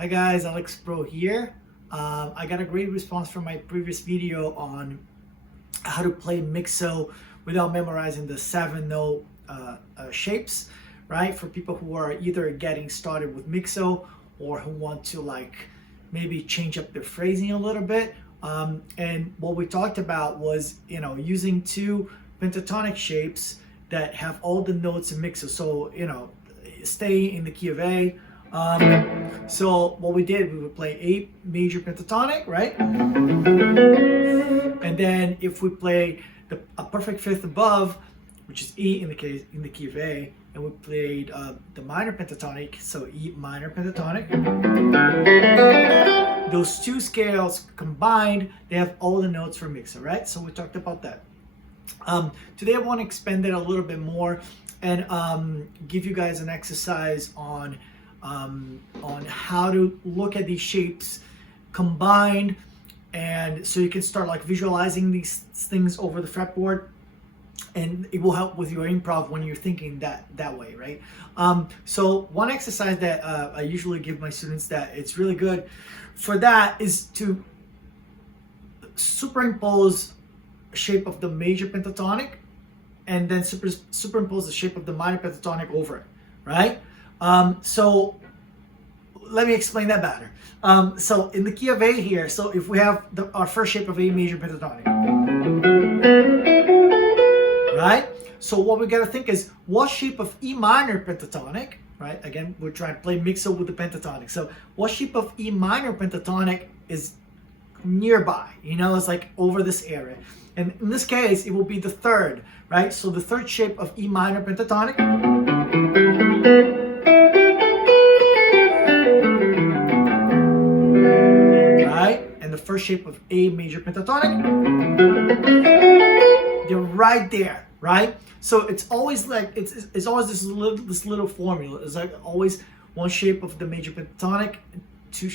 Hi guys, Alex Pro here. I got a great response from my previous video on how to play mixo without memorizing the 7-note shapes, right? For people who are either getting started with mixo or who want to maybe change up their phrasing a little bit. And what we talked about was, using two pentatonic shapes that have all the notes in mixo. So, stay in the key of A. So what we did, we would play A major pentatonic, right? And then if we play a perfect fifth above, which is E in the key of A, and we played the minor pentatonic, so E minor pentatonic. Those two scales combined, they have all the notes for mixo, right? So we talked about that. Today I want to expand it a little bit more and give you guys an exercise on how to look at these shapes combined, and so you can start visualizing these things over the fretboard, and it will help with your improv when you're thinking that way, right? So one exercise that I usually give my students that it's really good for that is to superimpose a shape of the major pentatonic and then superimpose the shape of the minor pentatonic over it, right? So let me explain that better. So in the key of A here, so if we have our first shape of A major pentatonic, right? So what we gotta think is, what shape of E minor pentatonic, right? Again, we're trying to play mixo with the pentatonic. So what shape of E minor pentatonic is nearby? It's over this area. And in this case, it will be the third, right? So the third shape of E minor pentatonic, right? And the first shape of A major pentatonic, they're right there, right? So it's always it's always this little formula. It's always one shape of the major pentatonic, two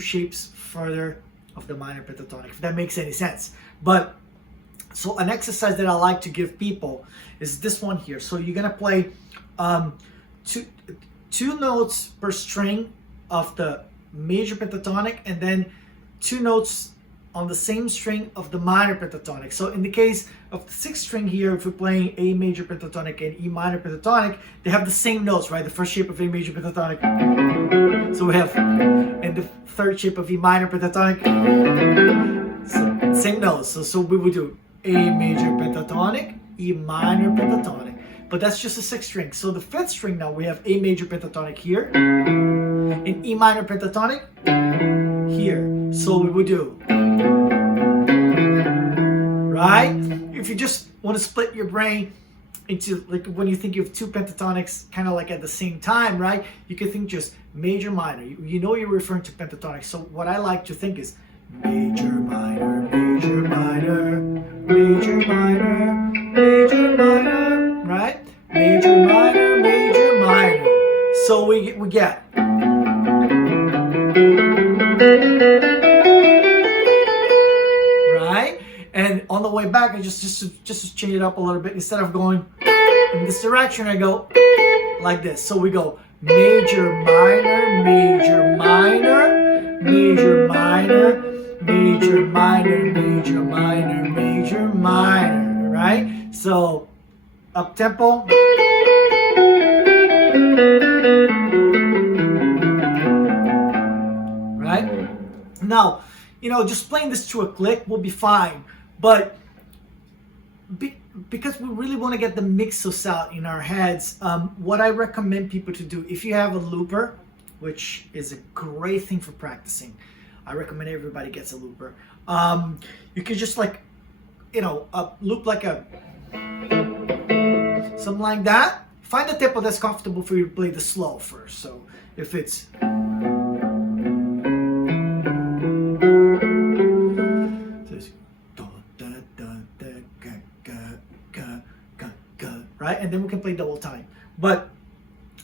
shapes further of the minor pentatonic, if that makes any sense. But so an exercise that I like to give people is this one here. So you're gonna play two notes per string of the major pentatonic, and then two notes on the same string of the minor pentatonic. So in the case of the sixth string here, if we're playing A major pentatonic and E minor pentatonic, they have the same notes, right? The first shape of A major pentatonic. So we have, and the third shape of E minor pentatonic. So same notes. So we would do A major pentatonic, E minor pentatonic. But that's just a sixth string. So the fifth string now, we have A major pentatonic here, and E minor pentatonic here. So we would do, right? If you just want to split your brain into, when you think you have two pentatonics kind of at the same time, right? You can think just major, minor. You know you're referring to pentatonic. So what I like to think is major, minor, major, minor, major, minor, major, minor, right? Major, minor, major, minor. So we get, right? And on the way back, I just change it up a little bit. Instead of going in this direction, I go like this. So we go major, minor, major, minor, major, minor, major, minor, major, minor, major, minor, right? So up tempo. Right? Now, just playing this to a click will be fine, but because we really want to get the mixos out in our heads, what I recommend people to do, if you have a looper, which is a great thing for practicing, I recommend everybody gets a looper. You can just loop something like that. Find the tempo that's comfortable for you to play the slow first. So if it's right, and then we can play double time. But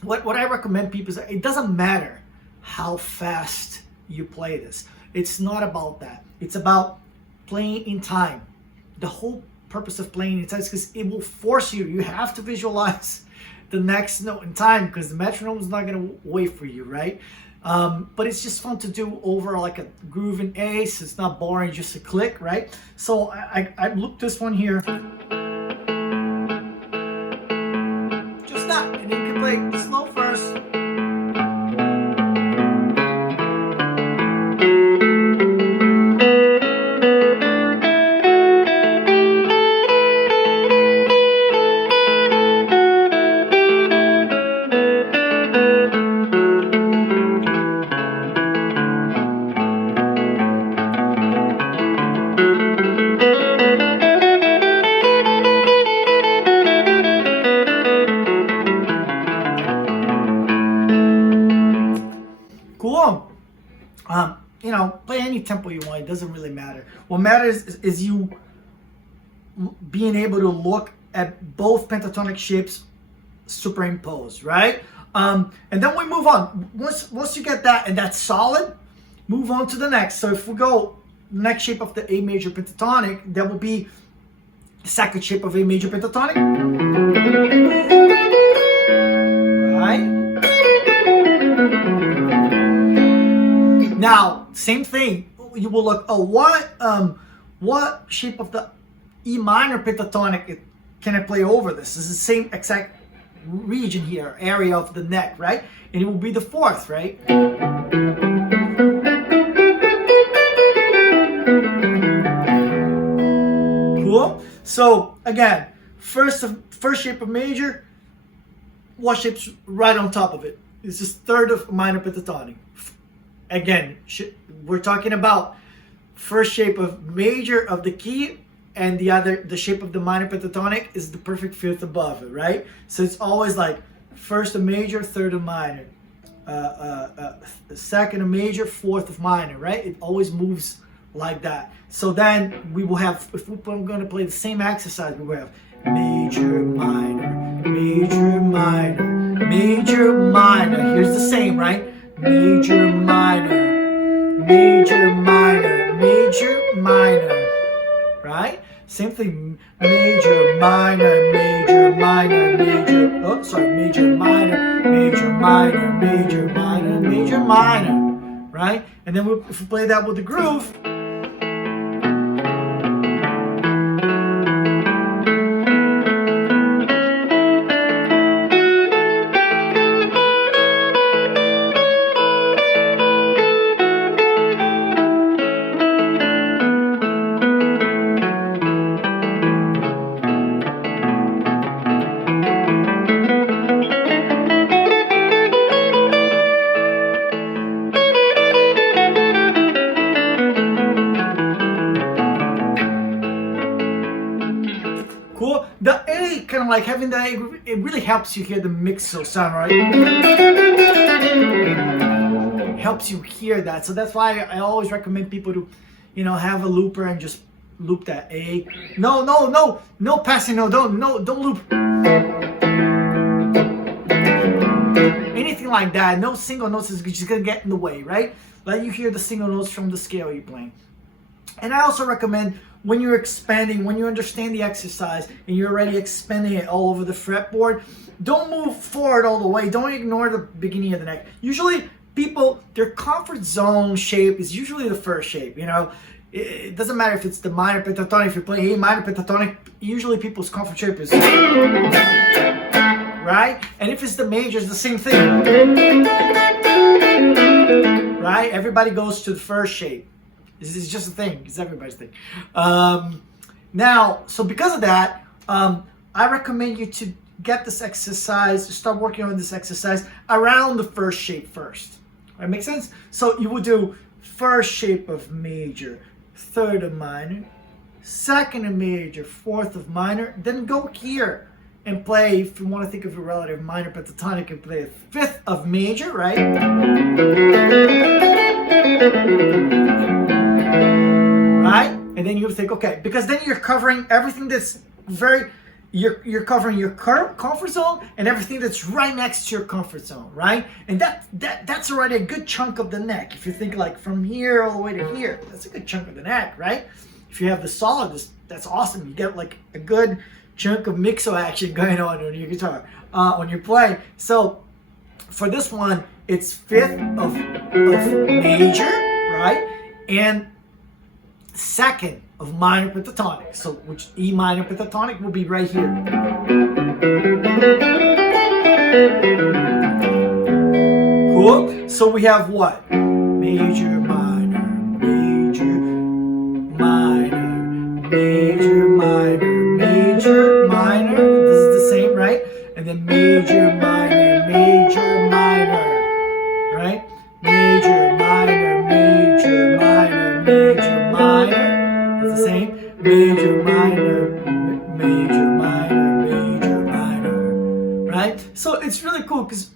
what I recommend people is, it doesn't matter how fast you play this. It's not about that. It's about playing in time. The whole purpose of playing in time is because it will force you. You have to visualize the next note in time, because the metronome is not going to wait for you, right? But it's just fun to do over like a groove in A, so it's not boring, just a click, right? So I looped this one here. Just that, and then you can play slow first. Cool. You know, play any tempo you want. It doesn't really matter. What matters is you being able to look at both pentatonic shapes superimposed, right? And then we move on. Once you get that and that's solid, move on to the next. So if we go next shape of the A major pentatonic, that will be the second shape of A major pentatonic, right? Now, same thing. You will look. Oh, what shape of the E minor pentatonic can I play over this? This is the same exact region here, area of the neck, right? And it will be the fourth, right? Cool. So again, first shape of major. What shape's right on top of it? This is third of minor pentatonic. Again, we're talking about first shape of major of the key, and the shape of the minor pentatonic is the perfect fifth above it, right? So it's always like first of major, third of minor, second of major, fourth of minor, right? It always moves like that. So then we will have, if we're going to play the same exercise, we will have major, minor, major, minor, major, minor. Here's the same, right? Major, minor, major, minor, major, minor, right? Same thing, major, minor, major, minor, major, oh, sorry, major, minor, major, minor, major, minor, major, minor, right? And then if we play that with the groove, cool. The A, kind of like having the A, it really helps you hear the mixo sound, right? It helps you hear that. So that's why I always recommend people to, you know, have a looper and just loop that A. No passing, don't loop. Anything like that, no single notes is just gonna get in the way, right? Let you hear the single notes from the scale you're playing. And I also recommend when you're expanding, when you understand the exercise and you're already expanding it all over the fretboard, don't move forward all the way. Don't ignore the beginning of the neck. Usually people, their comfort zone shape is usually the first shape, you know. It doesn't matter if it's the minor pentatonic, if you're playing A minor pentatonic, usually people's comfort shape is right? And if it's the major, it's the same thing. Right? Everybody goes to the first shape. This is just a thing. It's everybody's thing. Now, so because of that, I recommend you to get this exercise, to start working on this exercise around the first shape first. That makes sense? So you would do first shape of major, third of minor, second of major, fourth of minor, then go here and play, if you want to think of a relative minor pentatonic, and play a fifth of major, right? Right? And then you think, okay, because then you're covering everything that's you're covering your comfort zone and everything that's right next to your comfort zone, right? And that's already a good chunk of the neck. If you think like from here all the way to here, that's a good chunk of the neck, right? If you have the solid, that's awesome. You get like a good chunk of mixo action going on your guitar when you're playing. So for this one, it's fifth of major, right? And second of minor pentatonic. So which E minor pentatonic will be right here. Cool. So we have what? Major, minor, major, minor, major, minor, major, minor. This is the same, right? And then major, minor, major, minor, right? Major, minor, major, minor, major, minor. It's the same. Major, minor, major, minor, major, minor, right? So it's really cool because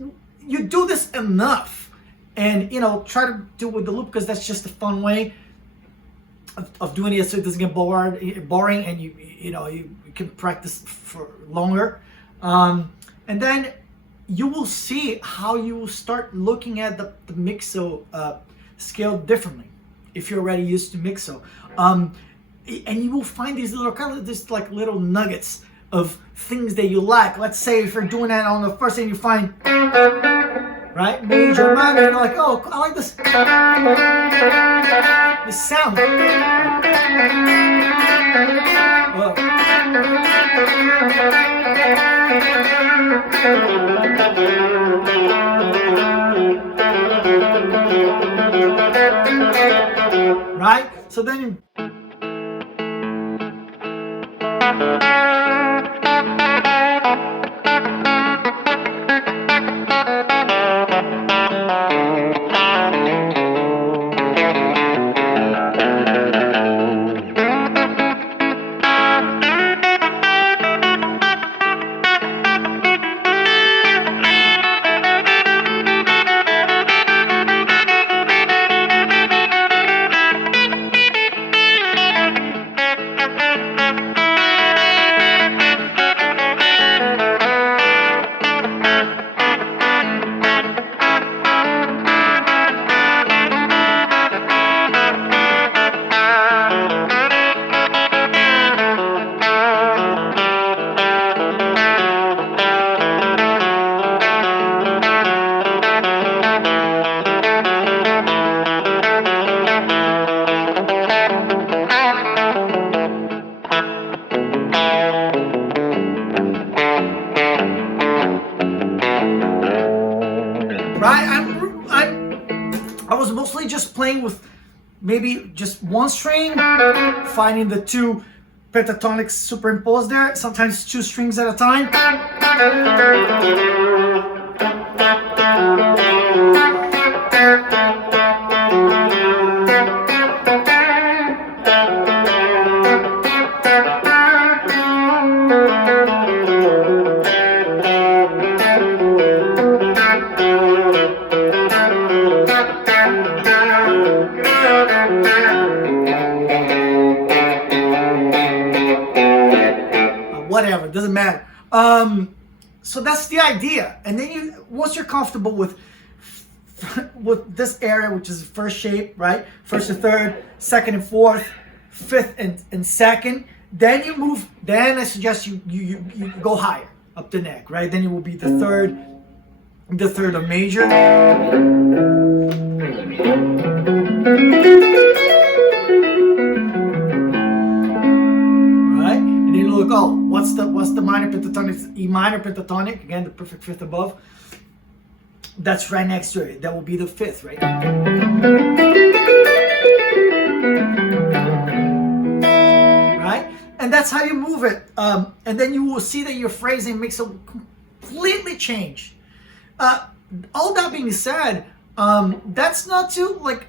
you do this enough, and try to do it with the loop, because that's just a fun way of doing it, so it doesn't get boring, and you can practice for longer. And then you will see how you will start looking at the mixo scale differently if you're already used to mixo. And you will find these little like little nuggets of things that you like. Let's say if you're doing that on the first thing, you find, right, major, minor, and you're like, oh, I like this sound. Right? So then you I was mostly just playing with maybe just one string, finding the two pentatonics superimposed there, sometimes two strings at a time. Whatever, doesn't matter. So that's the idea. And then once you're comfortable with this area, which is the first shape, right? First and third, second and fourth, fifth and second. Then you move. Then I suggest you go higher up the neck, right? Then it will be the third of major. Look, oh, what's the minor pentatonic? It's E minor pentatonic, again, the perfect fifth above. That's right next to it. That will be the fifth, right? Right? And that's how you move it. And then you will see that your phrasing makes a completely change. All that being said, that's not to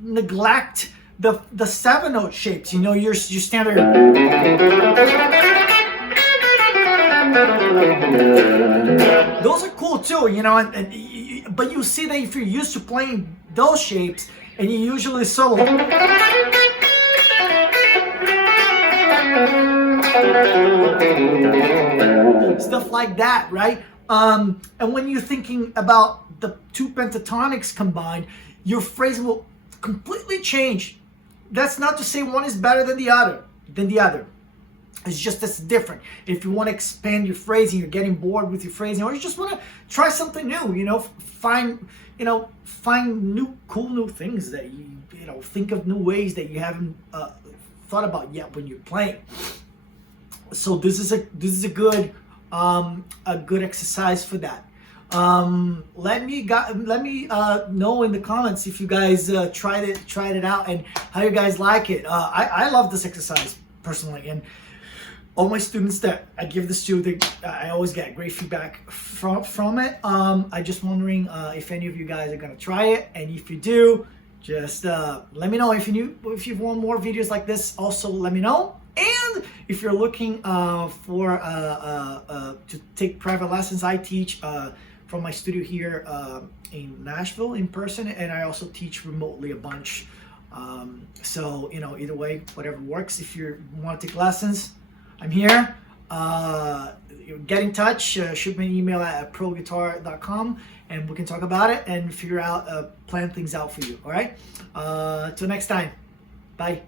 neglect the 7-note shapes, your standard. Those are cool too, but you see that if you're used to playing those shapes and you usually solo, stuff like that, right? And when you're thinking about the two pentatonics combined, your phrasing will completely change. That's not to say one is better than the other. It's just that's different. If you want to expand your phrasing, you're getting bored with your phrasing, or you just want to try something new, find find cool new things that you know, think of new ways that you haven't thought about yet when you're playing. So this is a good exercise for that. Let me know in the comments if you guys tried it out and how you guys like it. I love this exercise personally, and all my students that I give this to, I always get great feedback from it. I just wondering if any of you guys are gonna try it, and if you do, just let me know. If you want more videos like this, also let me know. And if you're looking for to take private lessons, I teach from my studio here in Nashville in person, and I also teach remotely a bunch. So either way, whatever works. If you want to take lessons, I'm here. Get in touch. Shoot me an email at prolguitar.com, and we can talk about it and figure out plan things out for you. All right. Till next time. Bye.